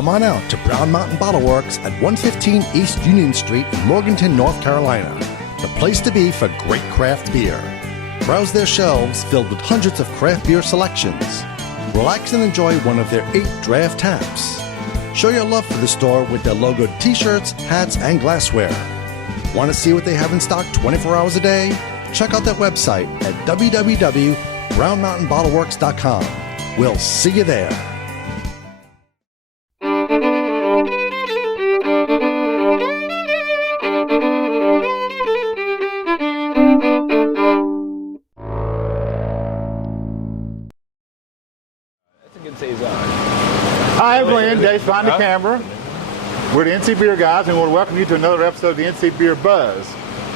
come on out to Brown Mountain Bottle Works at 115 East Union Street in Morganton, North Carolina. The place to be for great craft beer. Browse their shelves filled with hundreds of craft beer selections. Relax and enjoy one of their 8 draft taps. Show your love for the store with their logoed t-shirts, hats, and glassware. Want to see what they have in stock 24 hours a day? Check out their website at www.brownmountainbottleworks.com. We'll see you there. Hi everyone, Dave's behind the camera. We're the NC Beer guys and we want to welcome you to another episode of the NC Beer Buzz.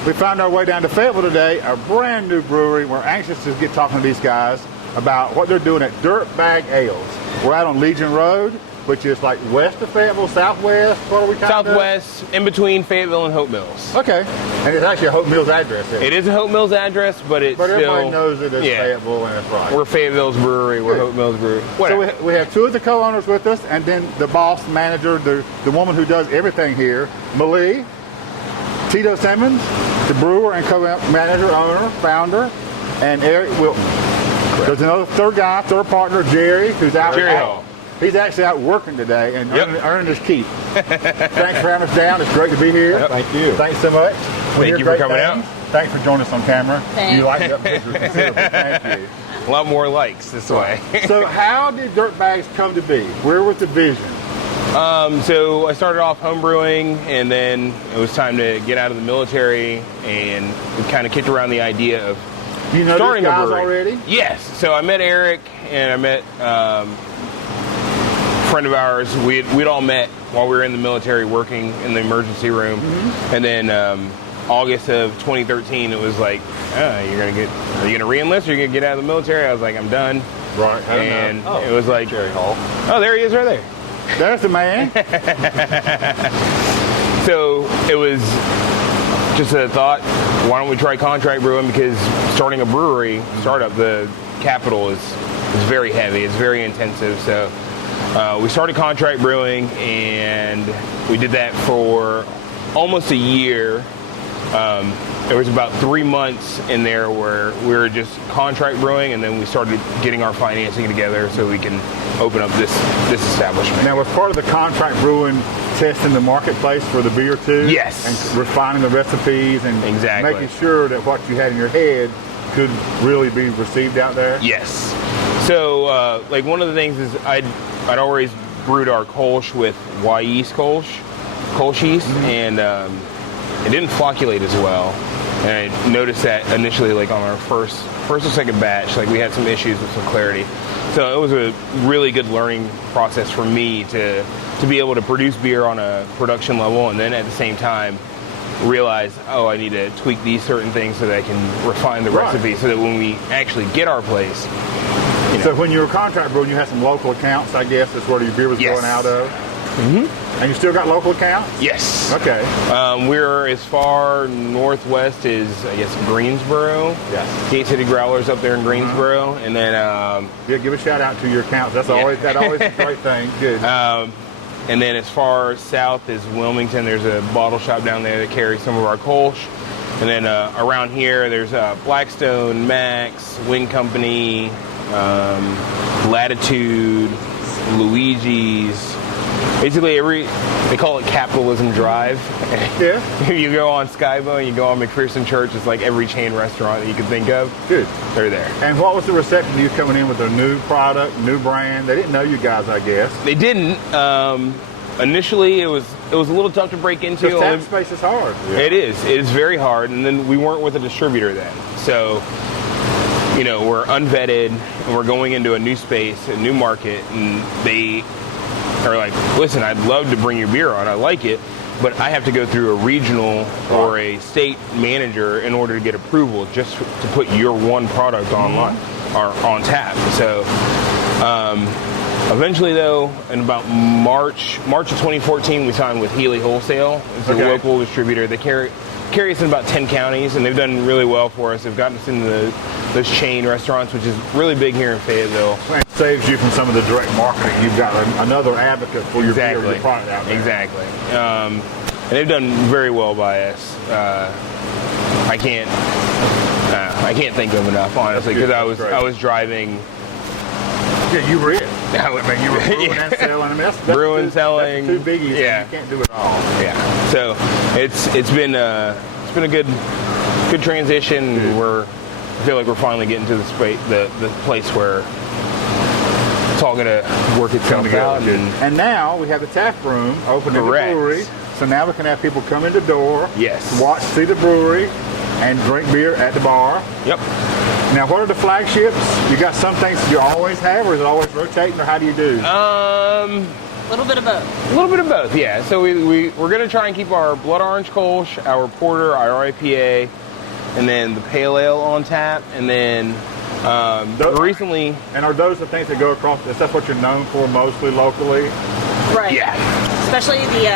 We found our way down to Fayetteville today, a brand new brewery. We're anxious to get talking to these guys about what they're doing at Dirtbag Ales. We're out on Legion Road, which is like west of Fayetteville, southwest. What are we kind of Southwest, in between Fayetteville and Hope Mills. Okay, and it's actually a Hope Mills address. It is a Hope Mills address, but it's everybody still, knows it as Fayetteville and it's right. We're Fayetteville's brewery, we're Hope Mills brewery. Whatever. So we have 2 of the co-owners with us, and then the boss, manager, the woman who does everything here, Malie, Tito Simmons, the brewer and co-manager, owner, founder, and Eric Wilton. There's another third partner, Jerry, who's out. Jerry Hall. He's actually out working today and earning his keep. Thanks for having us down. It's great to be here. Yep. Thank you. Thanks so much. Thank you for coming out. Thanks for joining us on camera. Thanks. You like that picture considerably. Thank you. A lot more likes this way. So how did Dirtbags come to be? Where was the vision? So I started off home brewing, and then it was time to get out of the military, and we kind of kicked around the idea of starting these a guys brewery. already? Yes. So I met Eric, and I met a friend of ours. We'd all met while we were in the military working in the emergency room. Mm-hmm. And then August of 2013, it was like, are you gonna re-enlist or are you gonna get out of the military? I was like, I'm done. Right. And it was like, Jerry Hall. Oh, there he is right there. There's the man. So it was just a thought, why don't we try contract brewing? Because starting a brewery, the capital is very heavy, it's very intensive. So we started contract brewing, and we did that for almost a year. There was about 3 months in there where we were just contract brewing, and then we started getting our financing together so we can open up this establishment. Now, was part of the contract brewing testing the marketplace for the beer too? Yes. And refining the recipes and making sure that what you had in your head could really be received out there? Yes. So, like one of the things is I'd always brewed our Kolsch with yeast Kolsch yeast, and it didn't flocculate as well. And I noticed that initially, like on our first or second batch, like we had some issues with some clarity. So it was a really good learning process for me to be able to produce beer on a production level, and then at the same time realize, I need to tweak these certain things so that I can refine the recipe so that when we actually get our place. So when you were contract brewing, you had some local accounts, I guess, that's where your beer was going out of? Mm-hmm. And you still got local accounts? Yes. Okay. We're as far northwest as, I guess, Greensboro. Yes. Gate City Growlers up there in Greensboro. And then... give a shout out to your accounts. That's always a great thing. Good. And then as far south as Wilmington, there's a bottle shop down there that carries some of our Kolsch. And then around here, there's Blackstone, Max, Wing Company, Latitude, Luigi's. Basically, they call it Capitalism Drive. Yeah. You go on Skybo and you go on McPherson Church, it's like every chain restaurant that you can think of. Good. They're there. And what was the reception to you coming in with a new product, new brand? They didn't know you guys, I guess. They didn't. Initially, it was a little tough to break into. Because tap space is hard. Yeah. It is. It is very hard. And then we weren't with a distributor then. So, we're unvetted and we're going into a new space, a new market, and they are like, listen, I'd love to bring your beer on. I like it, but I have to go through a regional or a state manager in order to get approval just to put your one product online or on tap. So eventually, though, in about March of 2014, we signed with Healy Wholesale. It's a local distributor. They carry us in about 10 counties, and they've done really well for us. They've gotten us into those chain restaurants, which is really big here in Fayetteville. Saves you from some of the direct marketing. You've got another advocate for your beer, your product out there. Exactly. And they've done very well by us. I can't thank them enough, honestly, because I was driving. Yeah, you were it. I mean, you were brewing and selling. I mean, that's brewing, selling. That's the two biggies. Yeah, you can't do it all. Yeah. So it's been a good transition. I feel like we're finally getting to the place where it's all gonna work itself out. And now we have the tap room open in the brewery. So now we can have people come in the door. Yes. See the brewery and drink beer at the bar. Yep. Now, what are the flagships? You got some things you always have, or is it always rotating, or how do you do? A little bit of both. A little bit of both, yeah. So we're going to try and keep our blood orange Kolsch, our porter, our IPA, and then the pale ale on tap, and then recently. And are those the things that go across? That's what you're known for mostly locally. Right. Yeah. Especially the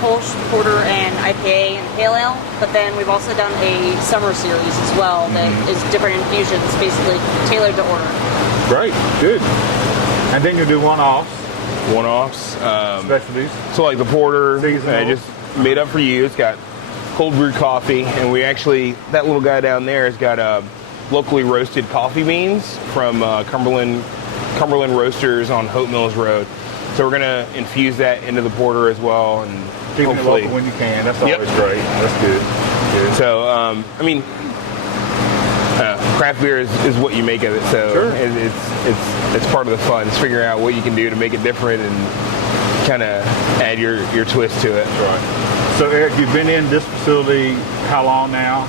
Kolsch, porter, and IPA and pale ale. But then we've also done a summer series as well that is different infusions, basically tailored to order. Great, good. And then you do one-offs. Specialties. So like the porter, Seasonal. just made up for you. It's got cold brewed coffee, and that little guy down there has got locally roasted coffee beans from Cumberland Roasters on Hope Mills Road. So we're gonna infuse that into the porter as well, and keeping it local when you can. That's always great. That's good. So I mean, craft beer is what you make of it. So sure. it's part of the fun. It's figuring out what you can do to make it different and kind of add your twist to it. That's right. So Eric, you've been in this facility how long now?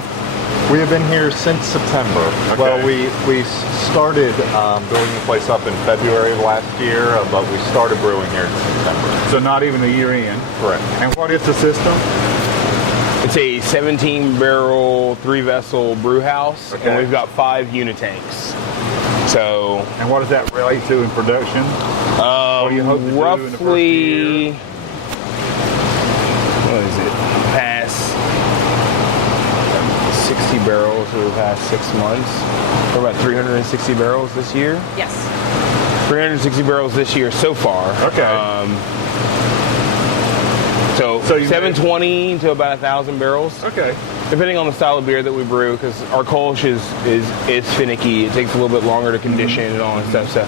We have been here since September. Okay. Well, we started building the place up in February of last year, but we started brewing here in September. So not even a year in? Correct. And what is the system? It's a 17-barrel, 3-vessel brew house, okay. and we've got 5 unit tanks. So. And what does that relate to in production? What do you hope to do in the first year? What is it? Past 60 barrels over the past 6 months. We're about 360 barrels this year. Yes. 360 barrels this year so far. Okay. So 720 to about 1,000 barrels. Okay. Depending on the style of beer that we brew, because our Kolsch is finicky. It takes a little bit longer to condition and all that stuff. So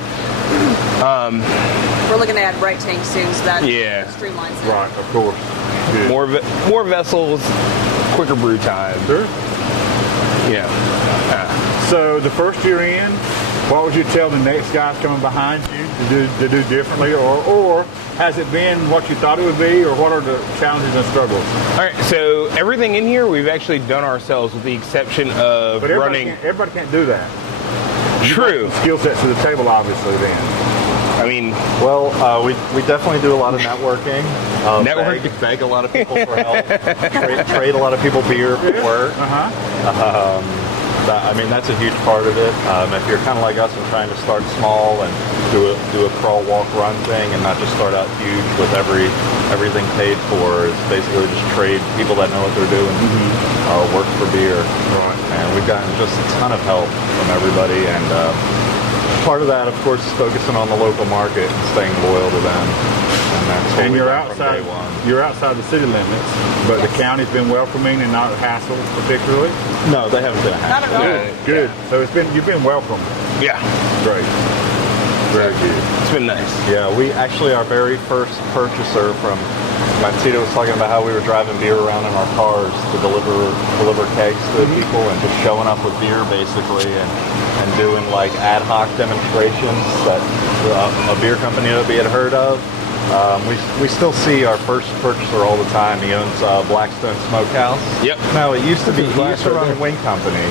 we're looking to add bright tanks soon, so that streamlines it. Right, of course. Good. More vessels, quicker brew time. Sure. Yeah. So the first year in, what would you tell the next guys coming behind you to do differently, or has it been what you thought it would be, or what are the challenges and struggles? All right, so everything in here we've actually done ourselves, with the exception of running. Everybody can't do that. True. Skill sets to the table, obviously. Then. I mean, well, we definitely do a lot of networking. Beg a lot of people for help. trade a lot of people beer for work. I mean, that's a huge part of it. If you're kind of like us and trying to start small and do a crawl, walk, run thing, and not just start out huge with everything paid for, it's basically just trade people that know what they're doing, work for beer. Right. And we've gotten just a ton of help from everybody, and part of that, of course, is focusing on the local market and staying loyal to them. And you're outside. You're outside the city limits, but the county's been welcoming and not a hassle particularly. No, they haven't been a hassle. Not at all. Good. So you've been welcomed. Yeah. Great. Very good. It's been nice. Yeah, we actually, our very first purchaser from, Tito was talking about how we were driving beer around in our cars to deliver kegs to people and just showing up with beer basically and doing like ad hoc demonstrations that a beer company that we had heard of. We still see our first purchaser all the time. He owns Blackstone Smokehouse. Yep. Now he used to run a wing company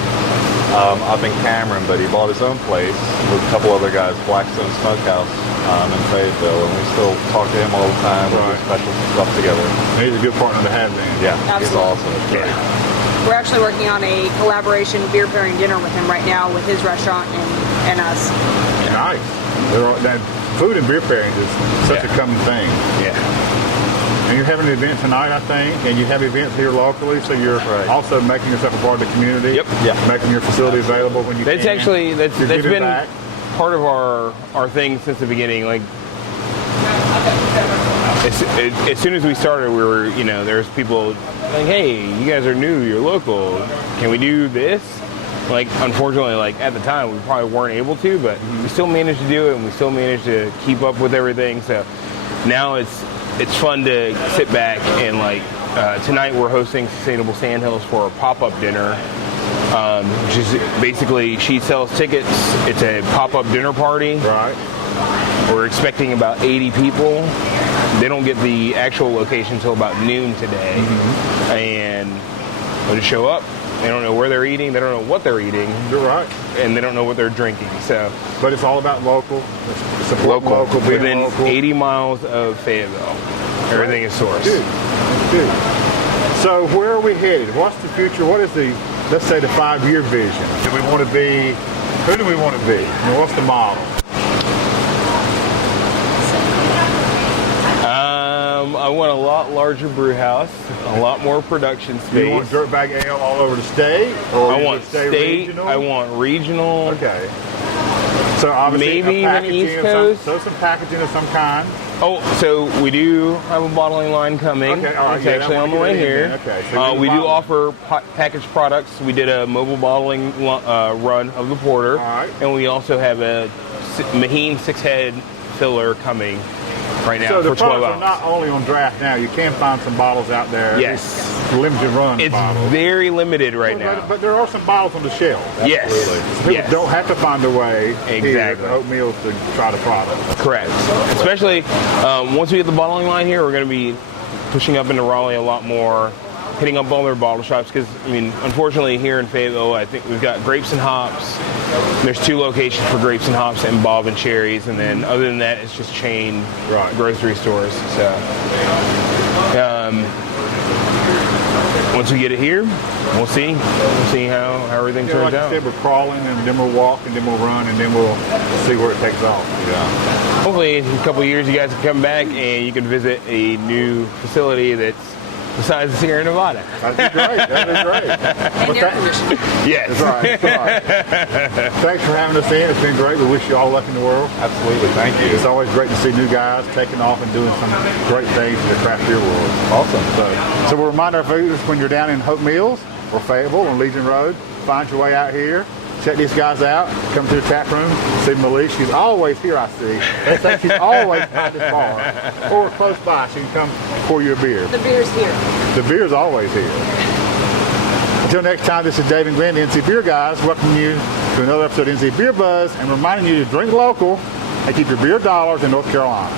up in Cameron, but he bought his own place with a couple other guys, Blackstone Smokehouse in Fayetteville, and we still talk to him all the time. We do special stuff together. He's a good partner to have then. Yeah, absolutely. He's awesome. Yeah. We're actually working on a collaboration beer pairing dinner with him right now with his restaurant and us. Nice. Food and beer pairings is such a common thing. Yeah. And you're having an event tonight, I think, and you have events here locally, so you're also making yourself a part of the community. Yep. Yeah. Making your facility available when you can. That's been back. part of our thing since the beginning. Like, as soon as we started, we were, there's people like, hey, you guys are new, you're local, can we do this? Like, unfortunately, like at the time, we probably weren't able to, but we still managed to do it, and we still managed to keep up with everything. So now it's fun to sit back and like, tonight we're hosting Sustainable Sandhills for a pop-up dinner, which is basically, she sells tickets. It's a pop-up dinner party. Right. We're expecting about 80 people. They don't get the actual location until about noon today. And they'll just show up. They don't know where they're eating. They don't know what they're eating. You're right. And they don't know what they're drinking. So, but it's all about local. It's local. Being within local. 80 miles of Fayetteville. Everything is sourced. Good. So where are we headed? What's the future? What is the, let's say, the 5-year vision? Do we want to be, who do we want to be? And what's the model? I want a lot larger brew house, a lot more production space. You want Dirtbag Ale all over the state? Or I want stay state, regional? I want regional. Okay. So obviously maybe a even East Coast. Some packaging of some kind. Oh, so we do have a bottling line coming. Okay, all right. It's actually on the way here. Okay. So we do offer packaged products. We did a mobile bottling run of the porter. All right. And we also have a Maheen 6-head filler coming right now so the for 12 products ounce. are not only on draft now. You can find some bottles out there. Yes. Limited run It's bottles. very limited right now. But there are some bottles on the shelf. Yes. Absolutely. So people don't have to find their way here to oatmeal to try the product. Correct. Especially once we get the bottling line here, we're going to be pushing up into Raleigh a lot more, hitting up all their bottle shops because, unfortunately here in Fayetteville, I think we've got Grapes and Hops. There's 2 locations for Grapes and Hops and Bob and Cherries, and then other than that, it's just chain grocery stores. So once we get it here, we'll see. We'll see how everything turns like out. I said, we're crawling, and then we'll walk, and then we'll run, and then we'll see where it takes off. Yeah. Hopefully in a couple of years you guys can come back and you can visit a new facility that's the size of Sierra Nevada. That'd be great. That'd be great. And air conditioning. Yes. That's right. Thanks for having us in. It's been great. We wish you all luck in the world. Absolutely, thank you. It's always great to see new guys taking off and doing some great things in the craft beer world. Awesome. So we'll remind our viewers when you're down in Hope Mills or Fayetteville on Legion Road, find your way out here. Check these guys out. Come to the tap room. See Melissa. She's always here, I see. They say she's always by this bar or close by. She can come pour you a beer. The beer's here. The beer's always here. Until next time, this is Dave and Glenn, the NC Beer Guys, welcoming you to another episode of NC Beer Buzz and reminding you to drink local and keep your beer dollars in North Carolina.